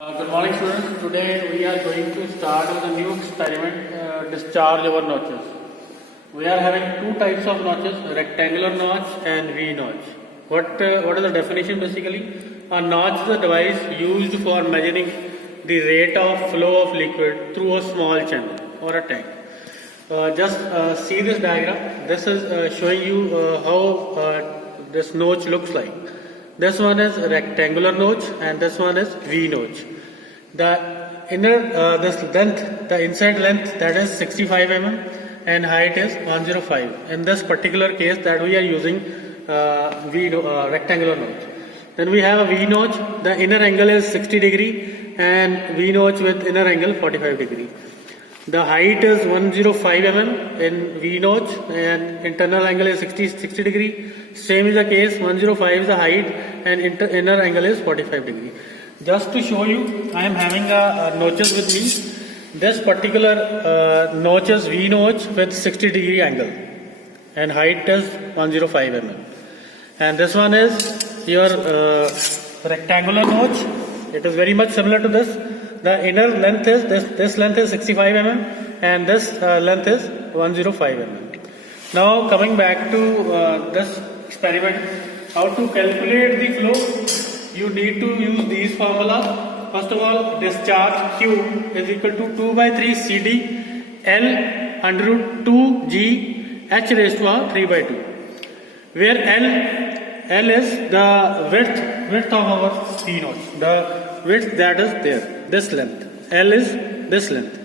Good morning, students. Today we are going to start with a new experiment, discharge over notches. We are having two types of notches, rectangular notch and V notch. What is the definition basically? A notch is a device used for measuring the rate of flow of liquid through a small channel or a tank. Just see this diagram. This is showing you how this notch looks like. This one is rectangular notch and this one is V notch. The this length, the inside length, that is 65 mm and height is 105. In this particular case that we are using rectangular notch. Then we have a V notch. The inner angle is 60 degree and V notch with inner angle 45 degree. The height is 105 mm in V notch and internal angle is 60 degree. Same is the case, 105 is the height and inner angle is 45 degree. Just to show you, I am having a notches with me. This particular notch is V notch with 60 degree angle and height is 105 mm. And this one is your rectangular notch. It is very much similar to this. The inner length is this length is 65 mm and this length is 105 mm. Now coming back to this experiment, how to calculate the flow, you need to use these formulas. First of all, discharge Q is equal to 2 by 3 CD L under root 2 G H raised to power 3 by 2, where L is the width of our V notch, the width that is there, this length. L is this length,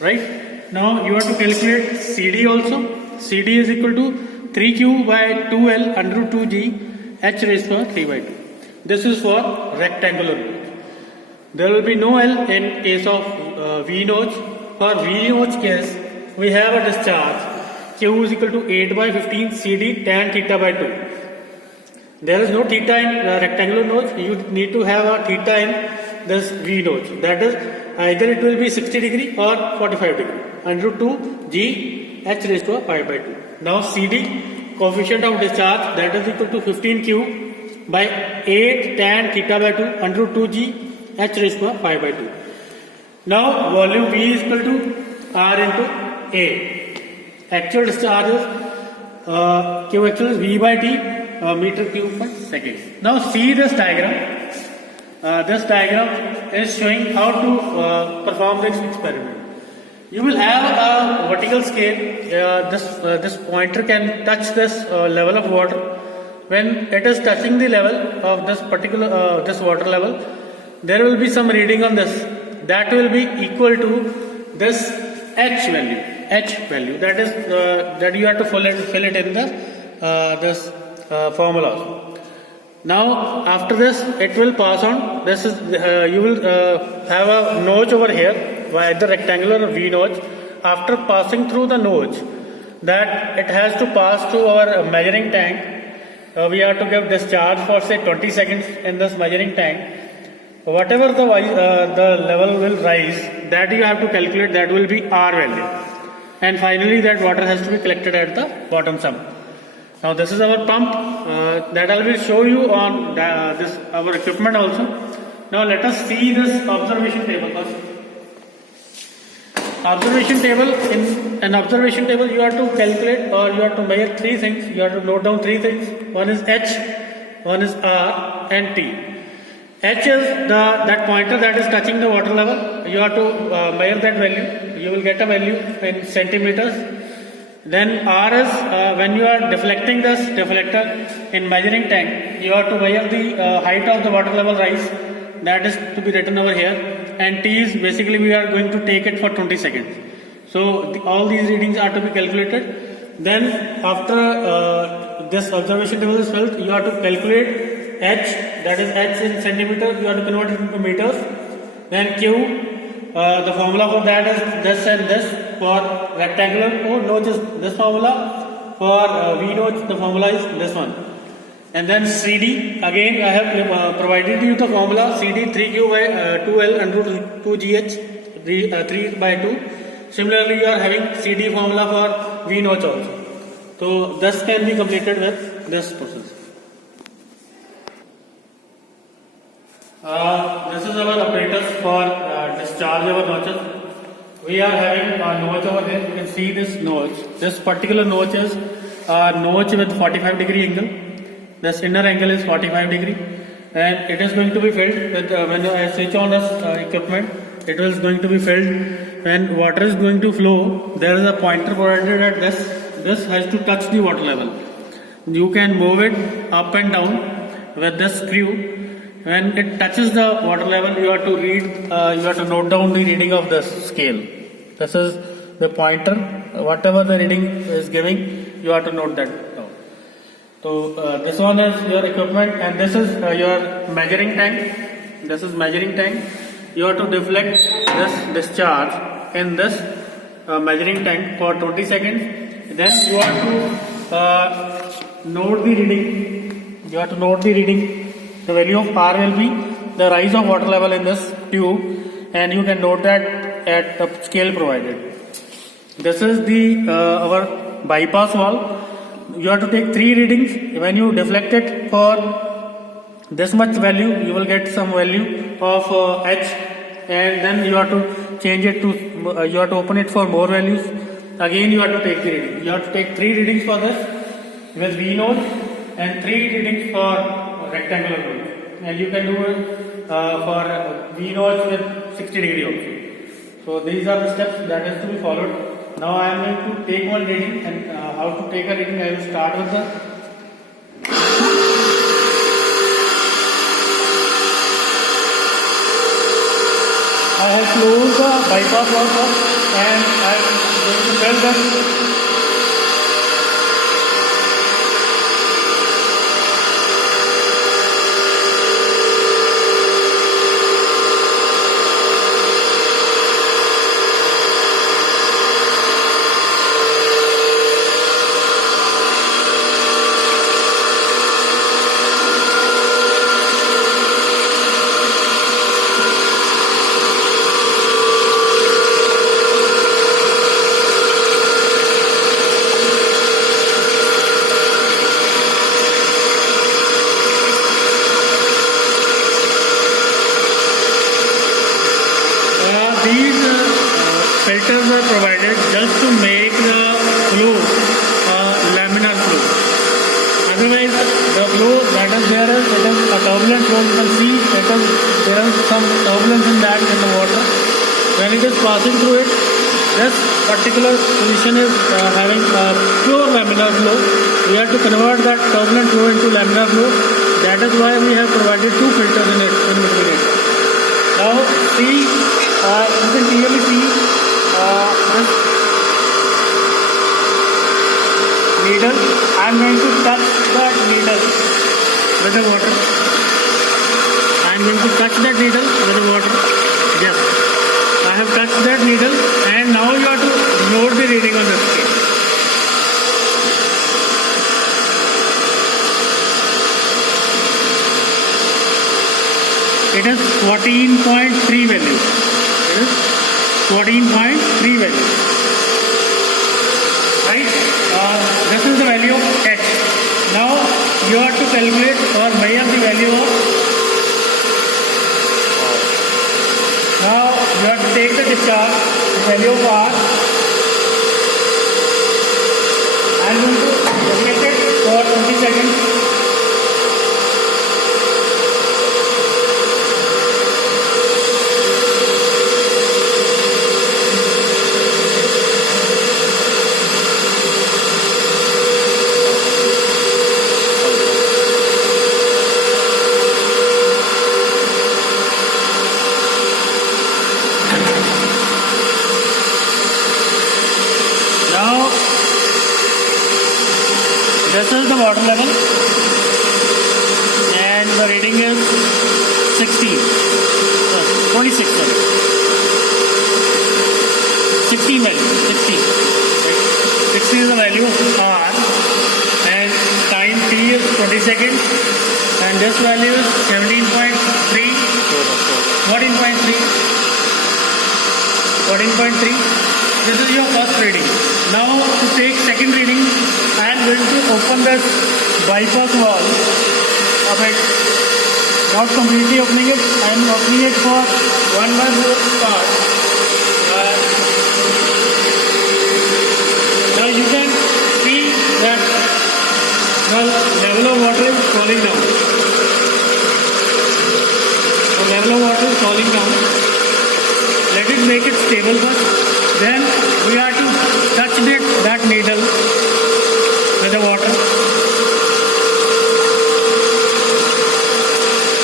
right? Now you have to calculate CD also. CD is equal to 3Q by 2L under root 2G H raised to power 3 by 2. This is for rectangular notch. There will be no L in case of V notch. For V notch case, we have a discharge Q is equal to 8 by 15 CD tan theta by 2. There is no theta in rectangular notch. You need to have a theta in this V notch. That is, either it will be 60 degree or 45 degree. Under root 2 G H raised to 5 by 2. Now CD, coefficient of discharge, that is equal to 15Q by 8 tan theta by 2 under root 2 G H raised to 5 by 2. Now volume V is equal to R into A. Actual discharge is Q actual is V by T meter cube per second. Now see this diagram. This diagram is showing how to perform this experiment. You will have a vertical scale. This pointer can touch this level of water. When it is touching the level of this particular this water level, there will be some reading on this. That will be equal to this H value. H value. That is that you have to fill it in the this formula. Now after this, it will pass on. This is you will have a notch over here, either rectangular or V notch. After passing through the notch, that it has to pass through our measuring tank. We have to give discharge for say 20 seconds in this measuring tank. Whatever the level will rise, that you have to calculate. That will be R value, and finally that water has to be collected at the bottom sump. Now this is our pump that I will show you on this our equipment also. Now let us see this observation table first. Observation table, in an observation table you have to calculate or you have to measure three things. You have to note down three things. One is H, one is R and T. H is that pointer that is touching the water level. You have to measure that value. You will get a value in centimeters. Then R is when you are deflecting this deflector in measuring tank, you have to measure the height of the water level rise. That is to be written over here. And T is basically we are going to take it for 20 seconds. So all these readings are to be calculated. Then after this observation table is filled, you have to calculate H, that is H in centimeters, you have to convert it into meters. Then Q, the formula for that is this and this. For rectangular notch is this formula. For V notch, the formula is this one. And then CD, again I have provided you the formula CD 3Q by 2L under root 2GH 3 by 2. Similarly, you are having CD formula for V notch also. So this can be completed with this process. This is our apparatus for discharge our notches. We are having a notch over here. You can see this notch. This particular notch is a notch with 45-degree angle. This inner angle is 45 degree, and it is going to be filled with when I switch on this equipment, it is going to be filled. When water is going to flow, there is a pointer provided at this. This has to touch the water level. You can move it up and down with this screw. When it touches the water level, you have to read. You have to note down the reading of this scale. This is the pointer. Whatever the reading is giving, you have to note that down. So this one is your equipment, and this is your measuring tank. This is measuring tank. You have to deflect this discharge in this measuring tank for 20 seconds. Then you have to note the reading. You have to note the reading. The value of R will be the rise of water level in this tube, and you can note that at the scale provided. This is the our bypass valve. You have to take 3 readings. When you deflect it for this much value, you will get some value of H, and then you have to change it to you have to open it for more values. Again you have to take the reading. You have to take 3 readings for this with V node and 3 readings for rectangular node, and you can do it for V node with 60-degree also. So these are the steps that has to be followed. Now I am going to take one reading, and how to take a reading, I will start with the I have closed the bypass valve first, and I am going to tell them. Filters are provided just to make the flow laminar flow. Otherwise, the flow that is there is it is a turbulent flow. You can see there is some turbulence in that in the water. When it is passing through it, this particular position is having a pure laminar flow. We have to convert that turbulent flow into laminar flow. That is why we have provided 2 filters in between it. Now see, you can clearly see this needle. I am going to touch that needle with the water. I am going to touch that needle with the water. Yes, I have touched that needle, and now you have to note the reading on the scale. It is 14.3 value. It is 14.3 value. Right? This is the value of H. Now you have to calculate or measure the value of. Now you have to take the discharge, the value of R. I am going to deflect it for 20 seconds. This is the water level, and the reading is 16, 26, 16 value, 16. 16 is the value of R, and time T is 20 seconds, and this value is 17.3, 14.3. This is your first reading. Now to take second reading, I am going to open this bypass valve of it. not completely opening it. I am opening it for 1/4 part. Now you can see that the level of water is falling down. The level of water is falling down. Let it make it stable first. Then we are to touch that needle with the water.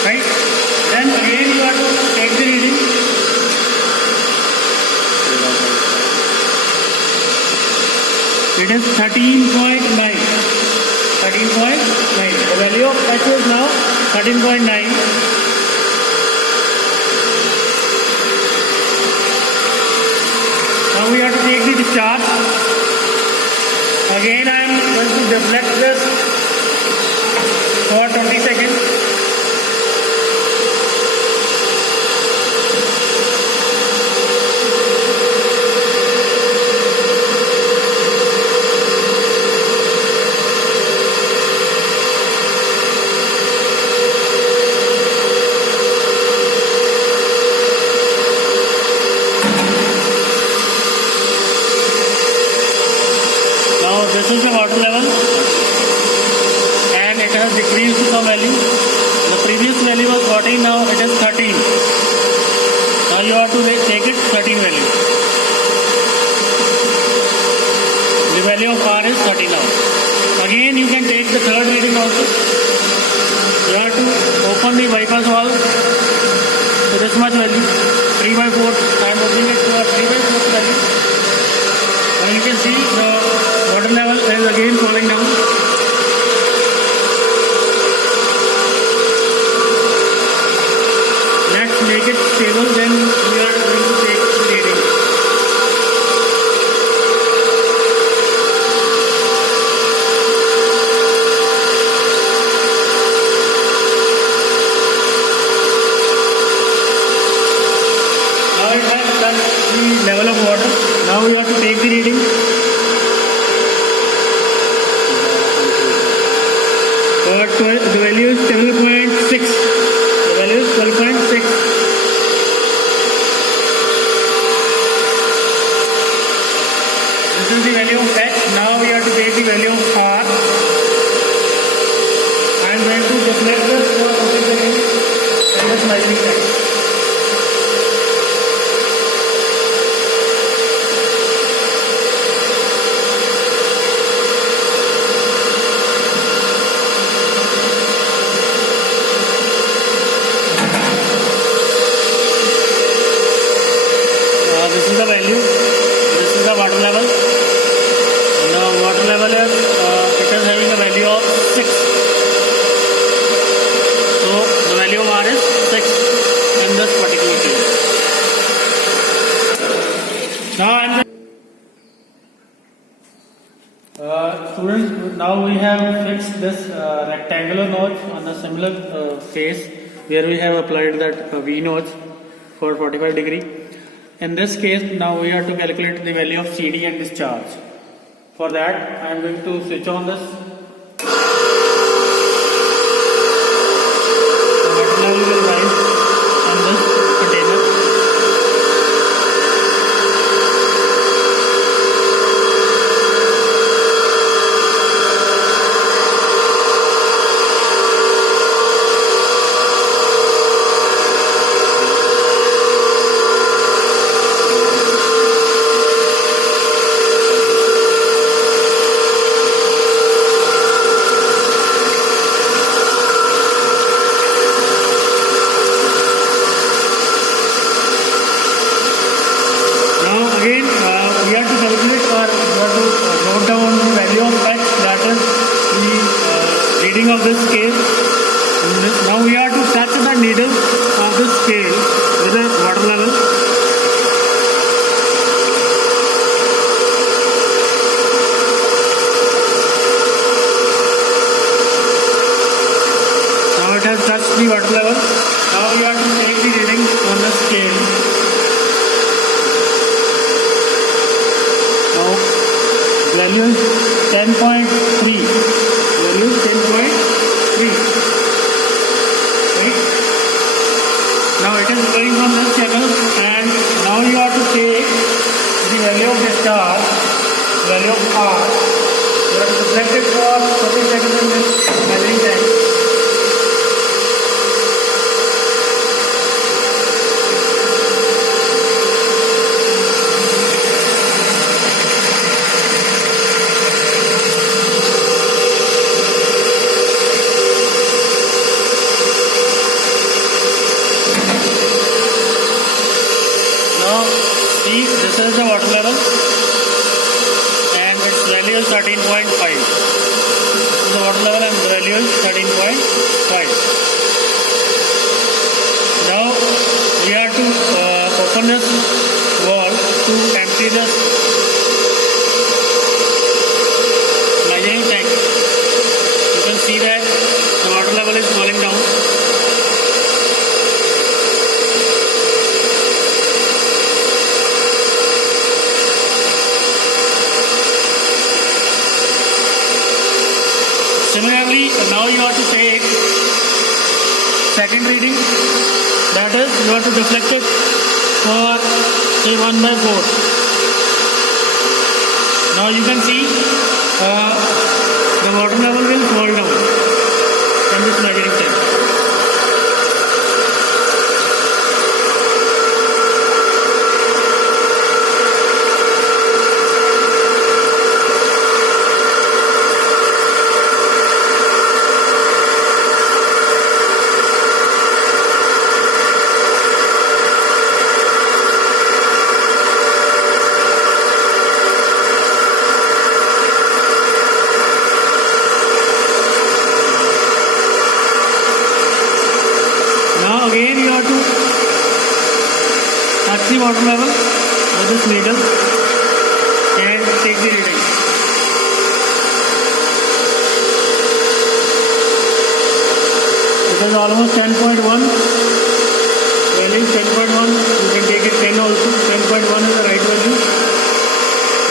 Right? Then again you have to take the reading. It is 13.9. 13.9. The value of H is now 13.9. Now we have to take the discharge. Again I am going to deflect this for 20 seconds. This is the water level and it has decreased to some value. The previous value was 14, now it is 13. Now you have to take it 13 value. The value of R is 30 now. Again you can take the third reading also. You have to open the bypass valve to this much value, 3/4. I am opening it to a 3/4 value. Now you can see the water level is again falling down. Let's make it stable, then we are going to take the reading. Now it has done the level of water. Now we have to take the reading. The value is 12.6. The value is 12.6. This is the value of H. Now we have to take the value of R. I am going to deflect this for 40 seconds and just measuring time. This is the value. This is the water level. The water level is it is having a value of 6. So the value of R is 6 in this particular case. Now students, now we have fixed this rectangular notch on a similar face where we have applied that V notch for 45 degree. In this case, now we have to calculate the value of CD and discharge. For that, I am going to switch on this. The water level will rise on this container. Now see, this is the water level and its value is 13.5. This is the water level and the value is 13.5. Now we have to open this valve to empty this measuring tank. You can see that the water level is falling down. Similarly, now you have to take second reading, that is you have to deflect it for say 1/4. Now you can see the water level will fall down from this measuring tank. Again you have to touch the water level with this needle and take the reading. It is almost 10.1. Value is 10.1. You can take it 10 also. 10.1 is the right value.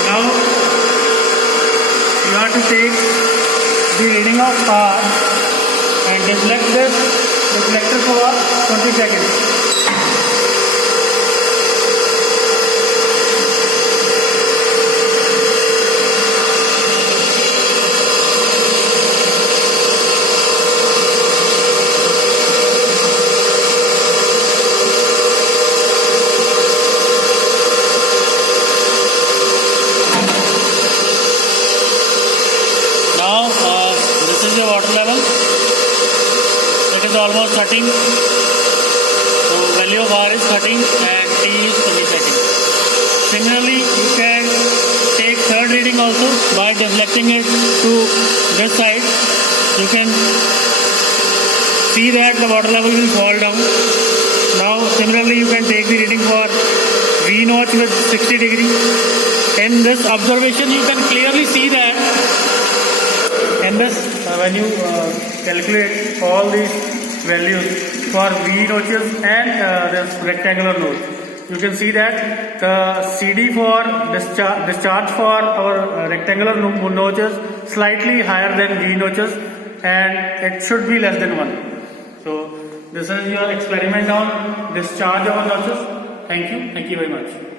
Now you have to take the reading of R and deflect this reflector for 20 seconds. Now this is the water level. It is almost 13. So value of R is 13 and T is 20 seconds. Similarly, you can take third reading also by deflecting it to this side. You can see that the water level will fall down. Now similarly you can take the reading for V notch with 60 degree. In this observation you can clearly see that in this when you calculate all these values for V notches and this rectangular notch, you can see that the CD for discharge for our rectangular notches slightly higher than V notches and it should be less than 1. So this is your experiment on discharge of notches. Thank you very much.